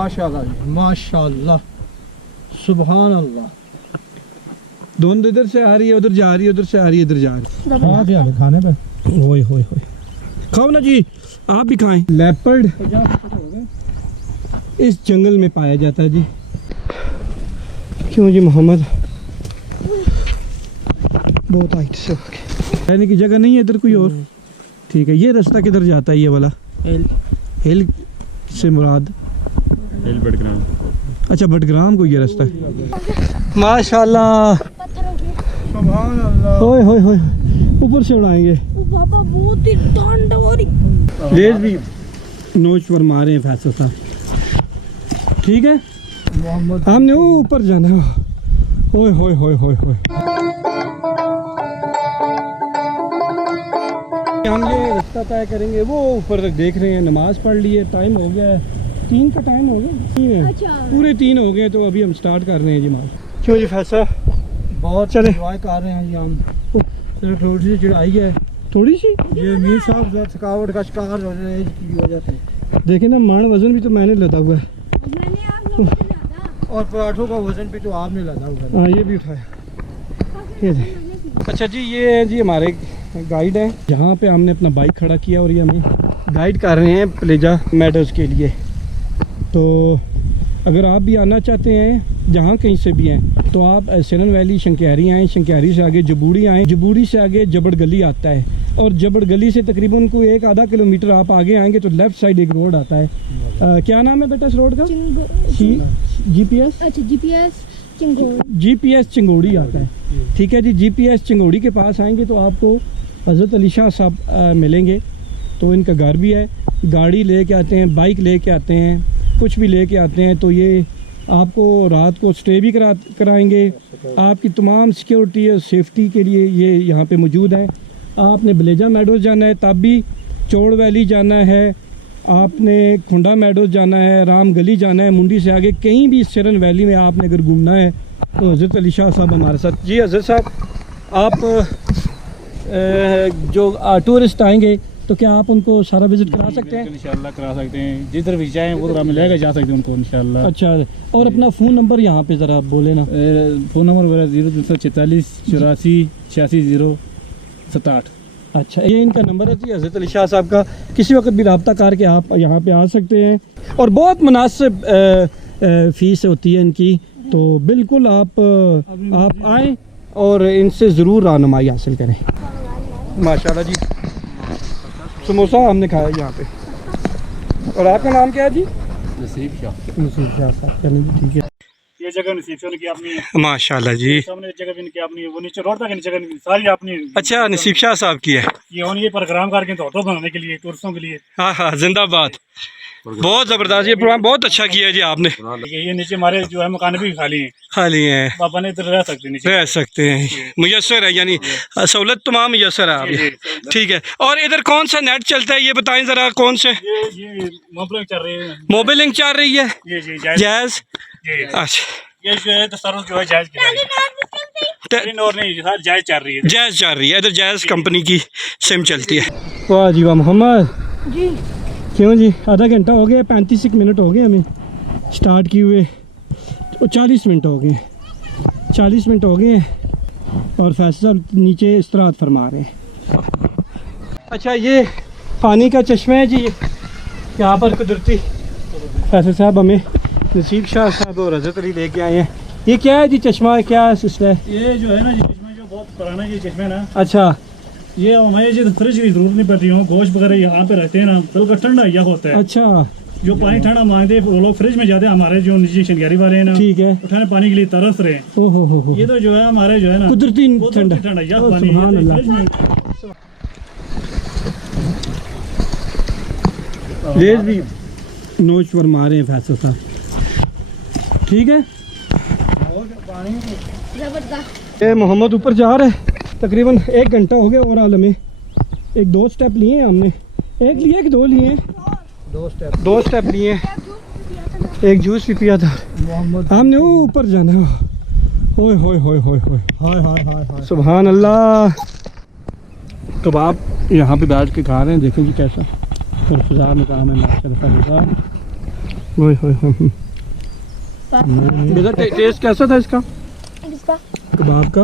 माशाल्लाह जी, माशाल्लाह, सुभान अल्लाह। धुंध इधर से आ रही है, उधर जा रही है, उधर से आ रही है, इधर जा रही है। हाँ क्या खाने पे ओए होए होए, खाओ ना जी, आप भी खाएं। लेपर्ड इस जंगल में पाया जाता है जी। क्यों जी मोहम्मद? बहुत हाइट से रहने की जगह नहीं है इधर कोई और? ठीक है, ये रास्ता किधर जाता है ये वाला? हिल से मुराद हिल बडग्राम। अच्छा, बडग्राम को ये रास्ता है। माशाल्लाह, सुभान अल्लाह। ओए होए होए, ऊपर से उड़ाएंगे। बाबा बहुत ही ठंड हो रही। लेज भी नोच पर मारे हैं फैसल साहब। ठीक है, मोहम्मद हमने ऊपर जाना है। ओए होए होए होए होए, हम ये रास्ता तय करेंगे। वो ऊपर तक देख रहे हैं, नमाज पढ़ ली है, टाइम हो गया है 3 का टाइम हो गया, 3 है। अच्छा। पूरे 3 हो गए, तो अभी हम स्टार्ट कर रहे हैं जी नमाज। क्यों जी फैसल? बहुत चले। एंजॉय कर रहे हैं जी हम। सिर्फ थोड़ी सी चढ़ाई है, थोड़ी सी। ये मीर साहब जो थकावट का शिकार हो रहे हैं इसकी वजह से। देखे ना, मान वजन भी तो मैंने लदा हुआ है। मैंने आप लोगों से ज्यादा। और पराठों का वजन भी तो आपने लगा हुआ है। हाँ, ये भी उठाया। ये देख। अच्छा जी, ये है जी हमारे गाइड हैं, जहाँ पे हमने अपना बाइक खड़ा किया और ये हमें गाइड कर रहे हैं प्लेजा मेडोज़ के लिए। तो अगर आप भी आना चाहते हैं, जहाँ कहीं से भी हैं, तो आप सिरन वैली शंक्यारी आएँ, शंक्यारी से आगे जबूड़ी आएँ, जबूड़ी से आगे जबड़ गली आता है, और जबड़ गली से तकरीबन कोई 1-आधा किलोमीटर आप आगे आएंगे तो लेफ़्ट साइड एक रोड आता है। क्या नाम है बेटा इस रोड का? GPS। अच्छा, GPS चिंगोड़ी। GPS चिंगोड़ी आता है। ठीक है जी, GPS चिंगोड़ी के पास आएंगे तो आपको हज़रत अली शाह साहब मिलेंगे। तो इनका घर भी है, गाड़ी ले के आते हैं, बाइक ले के आते हैं, कुछ भी ले के आते हैं। तो ये आपको रात को स्टे भी कराएंगे। आपकी तमाम सिक्योरिटी और सेफ्टी के लिए ये यहाँ पे मौजूद है। आपने ब्लेजा मेडोज़ जाना है तब भी, चौड़ वैली जाना है, आपने खुंडा मेडोज़ जाना है, राम गली जाना है, मुंडी से आगे कहीं भी सिरन वैली में आपने अगर घूमना है तो हज़रत अली शाह साहब हमारे साथ। जी हज़रत साहब, आप जो टूरिस्ट आएंगे तो क्या आप उनको सारा विजिट करा सकते हैं? इंशाल्लाह करा सकते हैं, जिधर भी जाएं वो तरह मिलेगा, जा सकते हैं उनको इंशाल्लाह। अच्छा, और अपना फ़ोन नंबर यहाँ पे ज़रा बोले ना। फ़ोन नंबर मेरा 0344 84 86 067। अच्छा, ये इनका नंबर है जी हज़रत अली शाह साहब का। किसी वक्त भी रब्ता करके आप यहाँ पे आ सकते हैं, और बहुत मुनासिब फ़ीस होती है इनकी। तो बिल्कुल आप आएँ और इनसे ज़रूर रहनुमाई हासिल करें। माशाल्लाह जी, समोसा हमने खाया यहाँ पे। और आपका नाम क्या है जी? नसीब शाह। नसीब शाह साहब। चलिए जी, ठीक है। ये जगह नसीब शाह की अपनी, माशाल्लाह जी। सामने जगह भी इनकी अपनी, वो नीचे रोड तक इनकी जगह सारी अपनी। अच्छा, नसीब शाह साहब की है ये और ये प्रोग्राम करके तो होटल बनाने के लिए, टूरिस्टों के लिए। हाँ हाँ, जिंदाबाद। बहुत ज़बरदस्त, ये प्रोग्राम बहुत अच्छा किया है जी आपने। ये नीचे हमारे जो है मकान भी खाली हैं, खाली हैं, पापा ने इधर रह सकते हैं, नीचे रह सकते हैं, मुयसर है, यानी सहूलत तमाम मुयसर है आप। ठीक है, और इधर कौन सा नेट चलता है ये बताएं ज़रा, कौन से? ये मोबाइल चल रही है। मोबाइलिंग चल रही है? जी जायज़। जी। अच्छा, ये जो है तसर्रुफ जो है जायज़ की और नहीं, जायज़ चल रही है, जायज़ चल रही है। इधर जायज़ कंपनी की सिम चलती है। वाह जी वाह मोहम्मद जी। क्यों जी, आधा घंटा हो गया, 35 मिनट हो गए हमें स्टार्ट किए हुए, और 40 मिनट हो गए, 40 मिनट हो गए और फैसल साहब नीचे इस्तराहत फरमा रहे हैं। अच्छा, ये पानी का चश्मा है जी, यहाँ पर कुदरती। फैसल साहब हमें नसीब शाह साहब और हज़रत अली लेके आए हैं। ये क्या है जी चश्मा, क्या सिलसिला है? ये जो है ना, ये चश्मा जो बहुत पुराना ये चश्मा है ना। अच्छा, ये हमें जो फ्रिज की जरूरत नहीं पड़ती हो, गोश्त वगैरह यहाँ पे रहते हैं ना, बिल्कुल ठंडा यह होता है। अच्छा, जो पानी ठंडा मांगते हैं वो लोग फ्रिज में जाते हैं, हमारे जो निजी शंक्यारी वाले हैं ना, ठीक है, उठाने पानी के लिए तरस रहे हैं। ओहो हो, ये तो जो है हमारे जो है ना कुदरती ठंडा ठंडा यह ओ, पानी सुभान है, अल्लाह। फ्रिज में। लेज भी नोच पर मारे हैं फैसल साहब। ठीक है, जबरदस्त। ये मोहम्मद ऊपर जा रहा है, तकरीबन 1 घंटा हो गया। ओवरऑल हमें 1-2 स्टेप लिए हैं हमने, एक लिए कि 2 लिए? 2 स्टेप लिए, एक जूस भी पिया था। हमने वो ऊपर जाना है। ओए होए होए होए होए, हाय हाय हाय हाय, सुभान अल्लाह। कबाब यहाँ पे बैठ के खा रहे हैं, देखें जी कैसा फिजा मकान है माशाल्लाह। ओए होए होए। बेटा टेस्ट कैसा था इसका किसका कबाब का?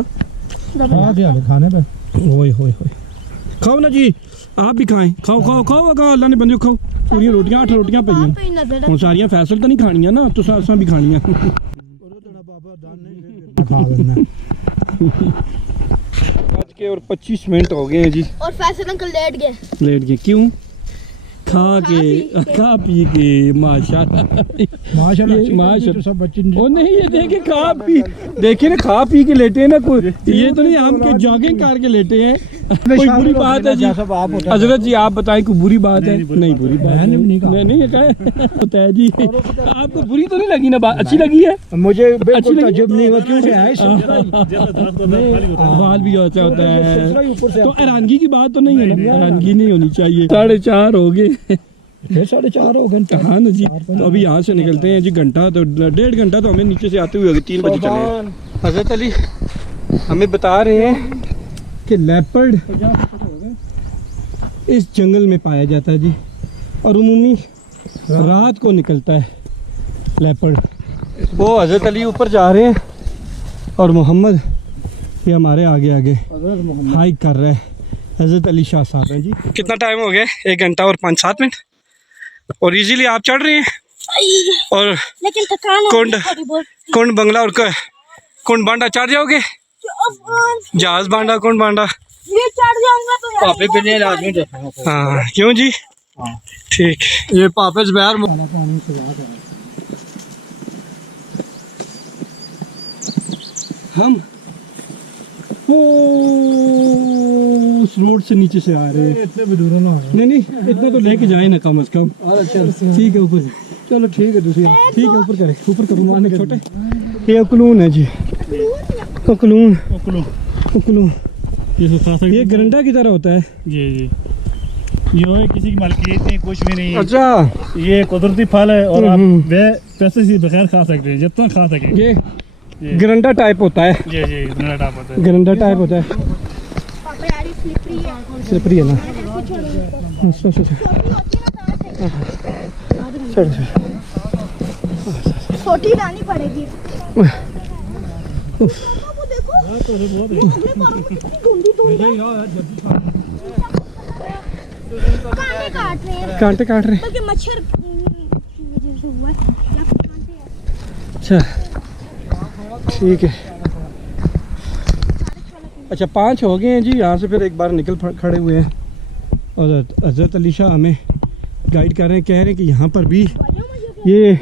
हाँ दिया खाने पे। ओए होए होए। खाओ ना जी, आप भी खाएं। खाओ खाओ खाओ खाओ, अल्लाह ने बंदे खाओ। पूरी रोटियां 8 रोटियां वहाँ पईयां। पे ही नजर ਹੁਣ ਸਾਰੀਆਂ ਫੈਸਲ ਤਾਂ ਨਹੀਂ ਖਾਣੀਆਂ ਨਾ, ਤੁਸੀਂ ਅਸਾਂ ਵੀ ਖਾਣੀਆਂ। खा लेना। 5:25 हो गए हैं जी। और फैसल अंकल लेट गए। लेट गए क्यों? खा पी के माशाल्लाह माशाल्लाह तो सब बच्चे ओ नहीं, ये देखे खा पी, देखिए ना खा पी के लेटे हैं ना, कोई ये तो नहीं हम के जॉगिंग करके लेटे हैं। कोई बुरी बात है जी? हजरत जी आप बताएं, कोई बुरी बात है? नहीं बुरी बात नहीं होता है जी। आपको बुरी तो नहीं लगी ना बात? अच्छी लगी है मुझे अच्छी बिल्कुल लगी? ताज्जुब नहीं हुआ क्यों से आए बाल भी अच्छा होता है, तो हैरानगी की बात तो नहीं है ना? हैरानगी नहीं होनी चाहिए। 4:30 हो गए। फिर 4:30 हो गए। हाँ ना जी, तो अभी यहाँ से निकलते हैं जी। घंटा तो 1.5 घंटा तो हमें नीचे से आते हुए 3 बजे चले हैं। हजरत अली हमें बता रहे हैं कि लेपर्ड इस जंगल में पाया जाता है जी, और उमूमी रात को निकलता है लेपर्ड। वो हजरत अली ऊपर जा रहे हैं और मोहम्मद ये हमारे आगे आगे हाइक कर रहा है। हजरत अली शाह साहब हैं जी। कितना टाइम हो गया? 1 घंटा और 5-7 मिनट। और इजीली आप चढ़ रहे हैं और लेकिन थकान कुंड बंगला और कुंड बांडा चढ़ जाओगे? जहाज बांडा कुंड बांडा ये चढ़ जाऊंगा तो पापे पे नहीं आदमी। हाँ क्यों जी? ठीक। ये पापे से बाहर हम उस रोड से नीचे से आ रहे हैं। इतने भी दूर ना नहीं इतना तो लेके जाए ना कम से कम। ठीक है ऊपर, चलो ठीक है दूसरी ठीक है ऊपर करे, ऊपर करो मारने छोटे। ये अकलून है जी, अकलून अकलून। ये गरंडा की तरह होता है जी। यो है किसी की मालकियत नहीं, कुछ भी नहीं है। अच्छा ये कुदरती फल है और आप वे पैसे से बगैर खा सकते हैं जितना खा सके। ये गरंडा टाइप होता है। जी गरंडा टाइप होता है। गरंडा टाइप होता है। पापा यार ये स्लिपरी है। स्लिपरी है ना? छोटी होती है ना छोटी लानी पड़ेगी। वो देखो अगले बार में कितनी गंदी धुंध है। कांटे काट रहे हैं, कांटे काट रहे हैं। बल्कि मच्छर जैसे हुआ है या फिर कांटे हैं। अच्छा ठीक है। अच्छा 5 हो गए हैं जी। यहाँ से फिर एक बार निकल खड़े हुए हैं और हजरत अली शाह हमें गाइड कर रहे हैं। कह रहे हैं कि यहाँ पर भी ये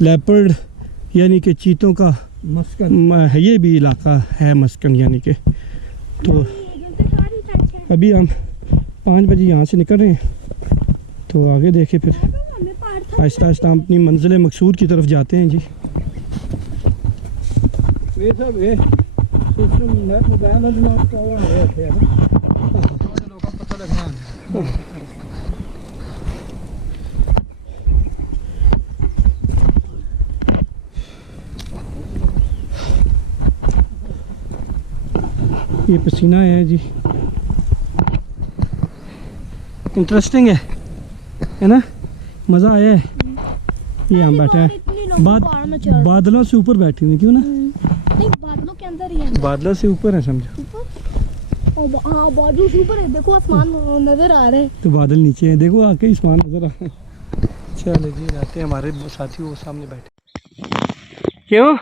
लेपर्ड यानी कि चीतों का मस्कन ये भी इलाका है, मस्कन यानी कि। तो अभी हम 5 बजे यहाँ से निकल रहे हैं, तो आगे देखे फिर आहिस्ता आहिस्ता हम अपनी मंजिल मकसूद की तरफ जाते हैं जी। ये सब है सिस्टम नेट मोबाइल है जो कवर है फिर लोगों को पता लगना। ये पसीना है जी, इंटरेस्टिंग है ना? मज़ा आया है। ये हम बैठे हैं बादलों से ऊपर बैठे हुए। क्यों ना? नहीं बादलों के अंदर ही है। बादलों से ऊपर है समझो। हाँ बादलों से ऊपर है, देखो आसमान नजर आ रहे हैं। तो बादल नीचे है, देखो आके आसमान नजर आ। चलो जी रहते हैं हमारे साथी वो सामने बैठे। क्यों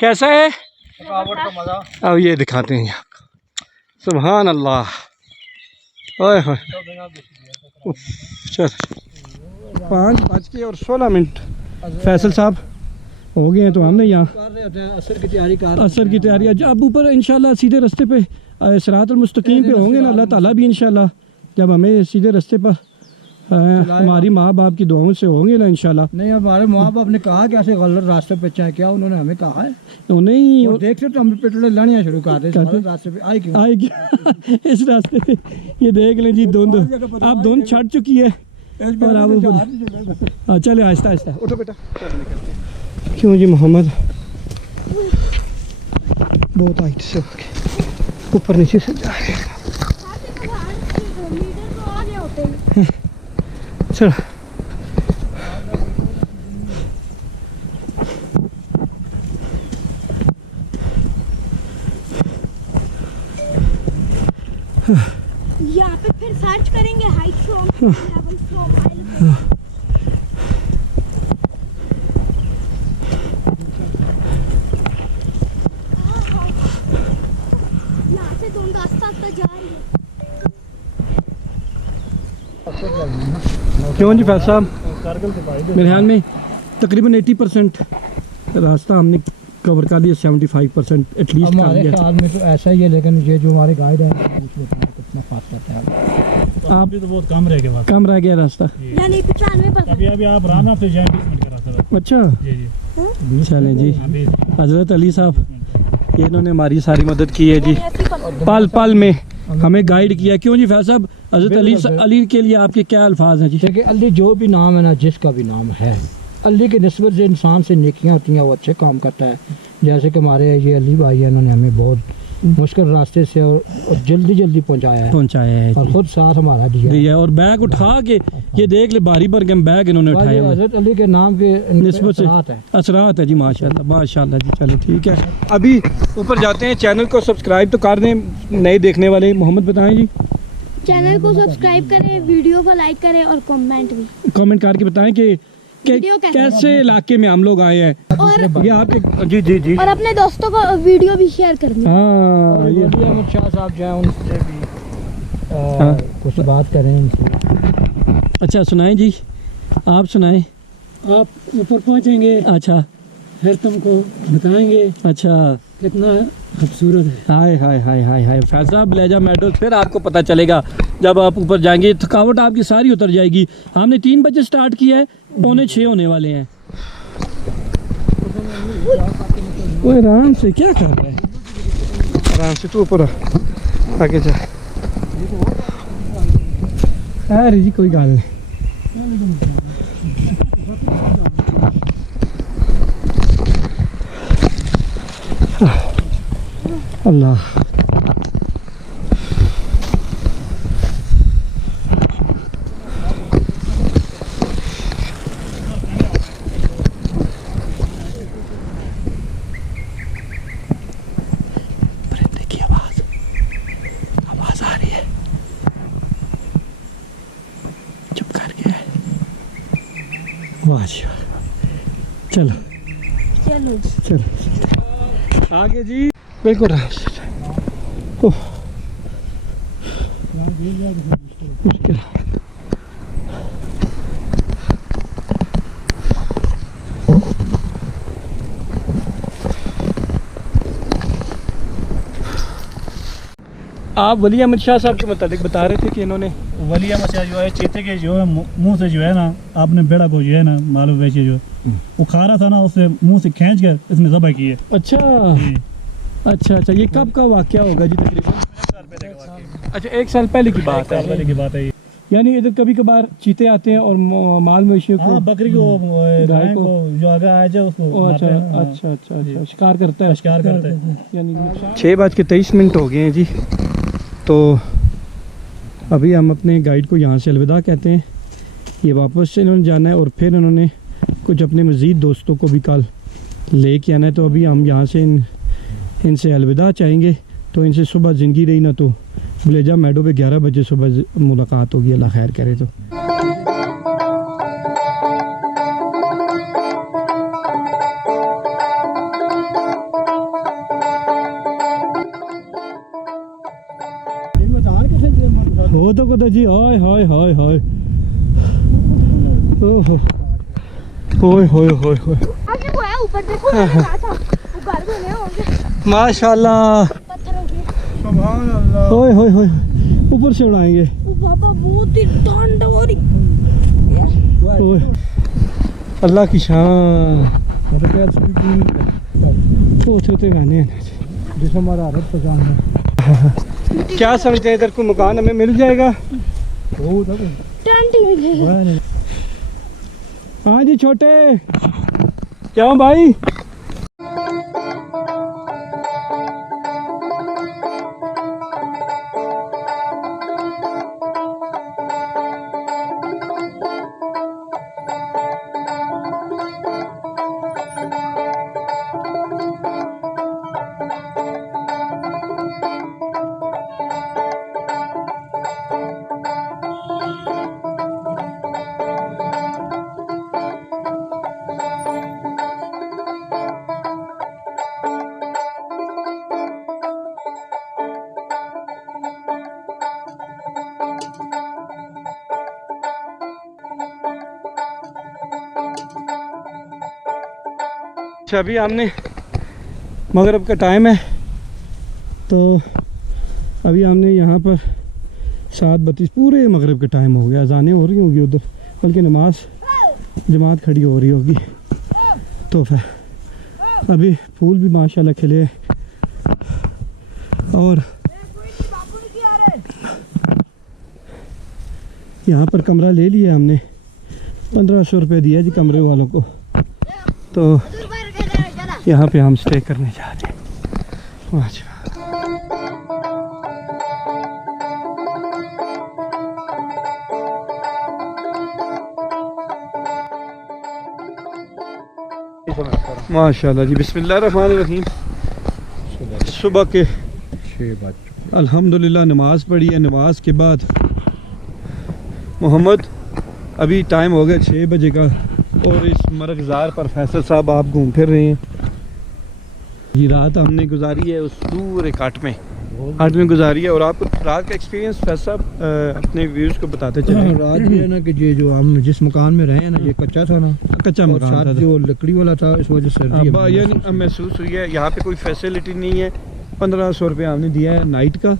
कैसा है? अब ये दिखाते हैं आपको। सुभान अल्लाह। ओए होए। चल 5:16 फैसल साहब हो गए हैं, तो हमने यहाँ असर की तैयारी कर असर की तैयारी। अब ऊपर इंशाल्लाह सीधे रास्ते पे सिरात मुस्तकीम पे होंगे ना अल्लाह ताला भी इंशाल्लाह। जब हमें सीधे रास्ते पर हमारी माँ बाप की दुआओं से होंगे ना इंशाल्लाह। नहीं हमारे माँ बाप ने कहा कि ऐसे गलत रास्ते पे चाहे क्या, उन्होंने हमें कहा है। तो नहीं और देखते तो हम पेट्रोल लानियाँ शुरू कर दे रास्ते पे आए क्यों? आएगी इस रास्ते पे। ये देख लें जी दोनों आप दोनों छड़ चुकी है और आप ऊपर। चले आहिस्ता आहिस्ता उठो बेटा। क्यों जी मोहम्मद बहुत हाइट से ऊपर नीचे से जा रहे हैं। चलो यहाँ पे फिर सर्च करेंगे height from level from island. यहाँ से तुम रास्ता जा रही है। क्यों जी फैज साहब, कारगिल से भाई मेरे ख्याल में तकरीबन 80% रास्ता हमने कवर कर लिया, 75% एटलीस्ट कर हमारे लिया। ख्याल में तो ऐसा ही है, लेकिन ये जो हमारे गाइड है कितना फास्ट करते हैं। आप भी तो बहुत कम रह गए बात। कम रह गया रास्ता। यानी 95%। अभी अभी आप आराम से जाएं 20 मिनट का रास्ता। अच्छा जी जी चलें जी। अभी हजरत अली साहब, ये इन्होंने हमारी सारी मदद की है जी, पल पल में हमें गाइड किया। क्यों जी फैज साहब, हजरत अली के लिए आपके क्या अल्फाज हैं जी? देखिए अली जो भी नाम है ना, जिसका भी नाम है, अली की निस्बत से इंसान से नेकियां होती हैं, वो अच्छे काम करता है। जैसे कि हमारे ये अली भाई हैं, इन्होंने हमें बहुत मुश्किल रास्ते से और जल्दी जल्दी पहुंचाया है और जी। खुद साथ हमारा दिया है। दिया और बैग उठा के ये देख ले, भारी भरकम बैग इन्होंने भाई, उठाए हुए। हजरत अली के नाम के निस्बत से असरात है। असरात है जी, माशाल्लाह माशाल्लाह जी। चलो ठीक है, अभी ऊपर जाते हैं। चैनल को सब्सक्राइब तो कर दें नए देखने वाले। मोहम्मद बताएं जी। चैनल को सब्सक्राइब करें, वीडियो को लाइक करें और कमेंट भी। कमेंट करके बताएं कि वीडियो कैसे कैसे इलाके में हम लोग आए हैं। और ये आपके जी जी जी और अपने दोस्तों को वीडियो भी शेयर करनी। हाँ और ये वली अहमद शाह साहब जो हैं, उनसे भी हाँ। कुछ बात करें उनसे। अच्छा सुनाएं जी, आप सुनाएं। आप ऊपर पहुंचेंगे, अच्छा फिर तुमको बताएंगे अच्छा। कितना खूबसूरत है। हाय हाय हाय हाय हाय फैज साहब, ब्लेजा मेडोज फिर आपको पता चलेगा जब आप ऊपर जाएंगे। थकावट आपकी सारी उतर जाएगी। हमने 3 बजे स्टार्ट किया है, 5:45 होने वाले हैं। वो आराम से क्या कर रहा है? आराम से तू ऊपर आगे जा। अरे जी कोई गल नहीं। अल्लाह परिंदे की आवाज आ रही है। चुप कर गया है। वाह जी वाह। चलो चलो चलो आगे जी, बिल्कुल आराम से। ओह मुश्किल। आप वली अहमद शाह साहब के मुताबिक बता रहे थे कि इन्होंने वली अहमद शाह जो है चीते के जो है मुंह से जो है ना, आपने बेड़ा को जो है ना मालूम वैसे जो वो खा रहा था ना, उससे मुंह से खींच कर इसने ज़बह की है। अच्छा जी। अच्छा अच्छा, ये कब का वाकया होगा जी तकरीबन? अच्छा 1 साल पहले की बात साल पहले है। की बात है ये। यानी इधर कभी कभार चीते आते हैं और माल मवेशियों को हाँ, बकरी को गाय को जो आगे आ जाए उसको ओ, अच्छा मारते हैं ना। अच्छा अच्छा अच्छा शिकार करता है। शिकार करते हैं। यानी 6:23 हो गए हैं जी। तो अभी हम अपने गाइड को यहाँ से अलविदा कहते हैं। ये वापस से इन्होंने जाना है और फिर इन्होंने कुछ अपने मज़ीद दोस्तों को भी कल ले के आना है। तो अभी हम यहाँ से इनसे अलविदा चाहेंगे। तो इनसे सुबह ज़िंदगी रही ना तो ब्लेजा मेडो पे 11 बजे सुबह मुलाकात होगी, अल्लाह खैर करे। तो हो तो कुछ जी। हाय हाय हाय हाय ओहो होय होय होय होय आगे वो है ऊपर देखो, मैंने कहा था वो घर बने होंगे माशाल्लाह। पत्थरों के। सुभान अल्लाह। होय होय होय ऊपर से उड़ाएंगे। वो बाबा बहुत ही ठंड हो रही। ओए अल्लाह की शान। होते गाने हैं जिस हमारा आरत पहचान है। क्या समझते हैं इधर को मकान हमें मिल जाएगा? वो तब टेंट ही मिलेगा। हाँ जी छोटे, क्या भाई? अच्छा अभी हमने मगरिब का टाइम है तो अभी हमने यहाँ पर 7:32 पूरे मगरिब का टाइम हो गया। अजानें हो रही होगी उधर, बल्कि नमाज जमात खड़ी हो रही होगी। तो फिर अभी फूल भी माशाल्लाह खिले और यहाँ पर कमरा ले लिया हमने, 1500 रुपये दिया जी कमरे वालों को। तो यहाँ पे हम स्टे करने जा रहे हैं। अच्छा माशाल्लाह जी, बिस्मिल्लाहिर्रहमानिर्रहीम। सुबह के 6 बजे अल्हम्दुलिल्लाह नमाज पढ़ी है। नमाज के बाद मोहम्मद अभी टाइम हो गया 6 बजे का और इस मरगज़ार पर फैसल साहब आप घूम फिर रहे हैं। ये रात हमने गुजारी है उस दूर काट में गुजारी है। और आपको रात का एक्सपीरियंस फैसल साहब अपने व्यूज़ को बताते चले। रात ये है ना कि ये जो हम जिस मकान में रहे हैं ना, ये कच्चा था ना, कच्चा और मकान साथ था। जो लकड़ी वाला था, इस वजह से सर्दी अब ये महसूस हुई है यहाँ पे कोई फैसिलिटी नहीं है। 1500 रुपये हमने दिया है नाइट का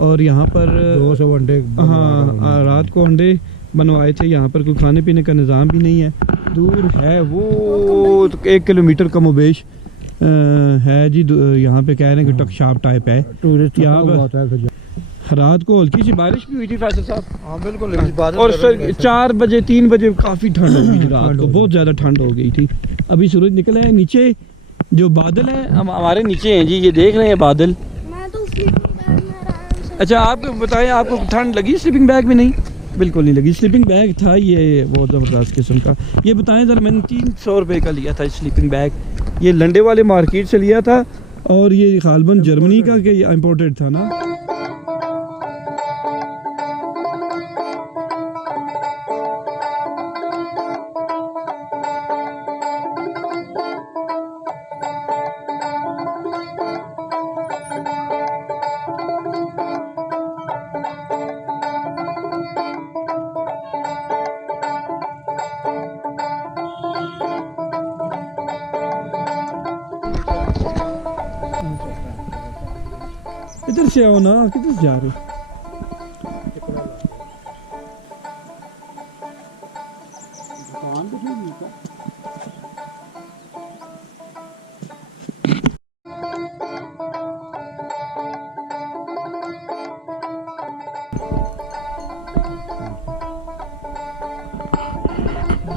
और यहाँ पर 200 अंडे हाँ रात को अंडे बनवाए थे। यहाँ पर कोई खाने पीने का निज़ाम भी नहीं है। दूर है वो 1 किलोमीटर का मुबेश है जी। यहाँ पे कह रहे हैं कि टक शाप टाइप है। टूरिस्ट यहाँ पर होता है। रात को हल्की सी बारिश भी हुई थी फैसल साहब। हाँ बिल्कुल। और सर 4 बजे 3 बजे काफ़ी ठंड हो गई थी रात को, बहुत ज़्यादा ठंड हो गई थी। अभी सूरज निकला है। नीचे जो बादल है हम हमारे नीचे हैं जी, ये देख रहे हैं बादल। मैं तो स्लीपिंग बैग में आराम से। अच्छा आपको बताएं, आपको ठंड लगी स्लीपिंग बैग में? नहीं बिल्कुल नहीं लगी। स्लीपिंग बैग था ये बहुत ज़बरदस्त किस्म का। ये बताएं ज़रा, मैंने 300 रुपये का लिया था स्लीपिंग बैग। ये लंडे वाले मार्केट से लिया था और ये गालबन जर्मनी का कि इम्पोर्टेड था ना। इधर से आओ ना, किधर से जा रहे हो?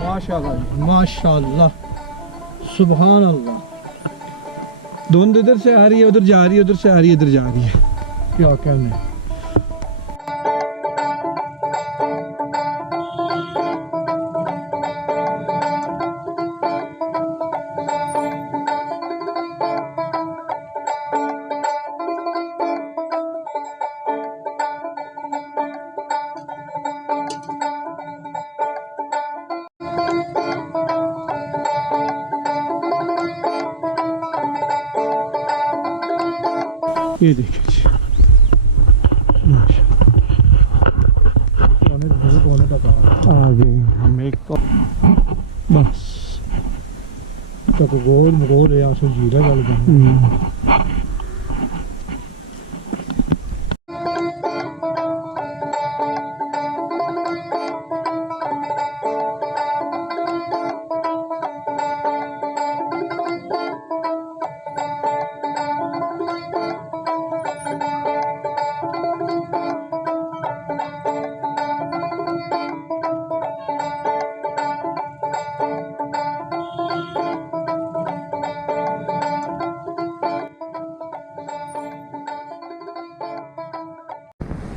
माशाल्लाह माशाल्लाह सुभान अल्लाह। धुंध इधर से आ रही है, उधर जा रही है, उधर से आ रही है, इधर जा रही है। क्या कहने। ये देखिए जी, आ गए हम एक तो बस तक गोल मगोल या सो जीरा गल बन।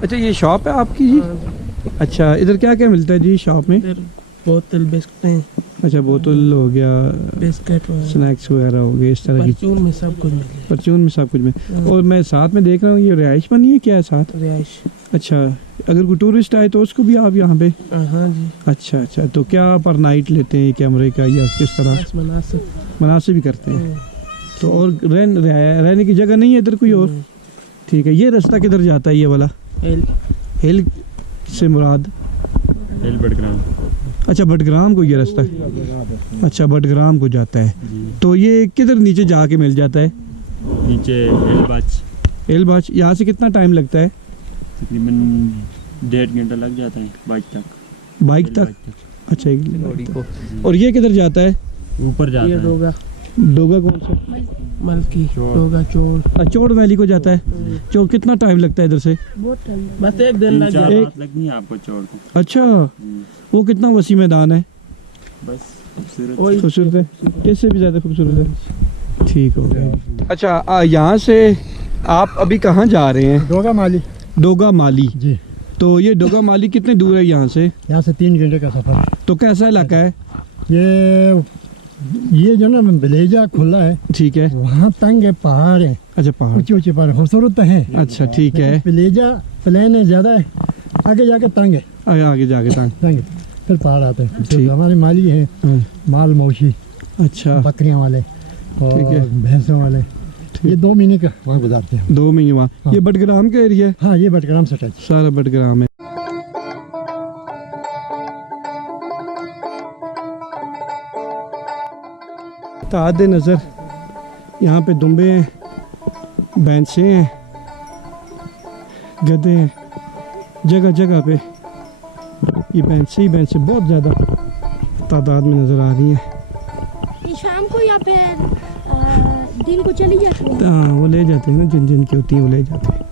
अच्छा ये शॉप है आपकी जी? अच्छा इधर क्या क्या मिलता है जी शॉप में? इधर बोतल बिस्किट, अच्छा बोतल हो गया, बिस्किट, स्नैक्स वगैरह हो गए, इस तरह की परचून में सब कुछ मिले। परचून में सब कुछ में। और मैं साथ में देख रहा हूँ ये रिहाइश बनी है, क्या है साथ? रिहाइश। अच्छा अगर कोई टूरिस्ट आए तो उसको भी आप यहाँ पे? हाँ जी। अच्छा अच्छा, तो क्या पर नाइट लेते हैं कैमरे का या किस तरह? बस मुनासिब। मुनासिब भी करते हैं। तो और रहने की जगह नहीं है इधर कोई और? ठीक है। ये रास्ता किधर जाता है ये वाला? हिल। हिल से मुराद? हिल बैकग्राउंड। अच्छा बटग्राम को ये रास्ता है। अच्छा बटग्राम को जाता है। तो ये किधर नीचे जाके मिल जाता है? नीचे एलबाच। यहाँ से कितना टाइम लगता है? तकरीबन 1.5 घंटा लग जाता है बाइक तक। अच्छा 1 घंटा। और ये किधर जाता है? ऊपर जाता ये है। डोगा डोगा कौन सा? मलकी चोर। डोगा चोर। चौड़ वैली को जाता है। चौड़ कितना टाइम लगता है इधर से? बहुत ठंड बस 1 दिन लग 3-4 जाए। रात लगनी है आपको चोर को। अच्छा वो कितना वसी मैदान है? बस खूबसूरत। वही खूबसूरत है, इससे भी ज़्यादा खूबसूरत है। ठीक हो गया। अच्छा यहाँ से आप अभी कहाँ जा रहे हैं? डोगा माली डोगा माली। जी, तो ये डोगा माली कितने दूर है यहाँ से? यहाँ से 3 घंटे का सफ़र। तो कैसा इलाका है? ये जो ना विलेजा खुला है, ठीक है। वहाँ तंग है, पहाड़ है, अच्छा पहाड़। ऊंचे ऊंचे पहाड़ खूबसूरत तो हैं। अच्छा ठीक है। विलेजा प्लेन है, ज़्यादा है, आगे जाके तंग है, आगे जाके तंग। तंग है, फिर पहाड़ आते हैं। ठीक। तो हमारे माली हैं माल मौशी, अच्छा बकरियाँ वाले ठीक और है। भैंसों वाले। ये 2 महीने का वहाँ गुजारते हैं। 2 महीने वहाँ। हाँ। ये बटग्राम का एरिया है? हाँ, ये बटग्राम से टच। सारा बटग्राम है। तादे नज़र यहाँ पे दुम्बे हैं, भैंसे हैं, गधे हैं, जगह जगह पे ये भैंसे ही भैंसे बहुत ज़्यादा तादाद में नज़र आ रही हैं। ये शाम को या फिर दिन को चली जाती है। हाँ वो ले जाते हैं ना, जिन जिन की होती हैं वो ले जाते हैं।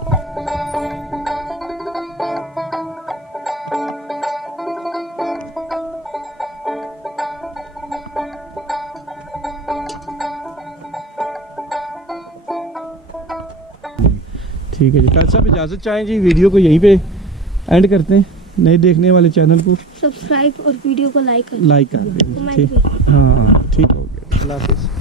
ठीक है जी, कल साहब इजाज़त चाहें जी, वीडियो को यहीं पे एंड करते हैं। नए देखने वाले चैनल को सब्सक्राइब और वीडियो को लाइक कर लाइक कर दें। कमेंट ठीक, भी। हाँ ठीक हो गया। अल्लाह हाफिज़।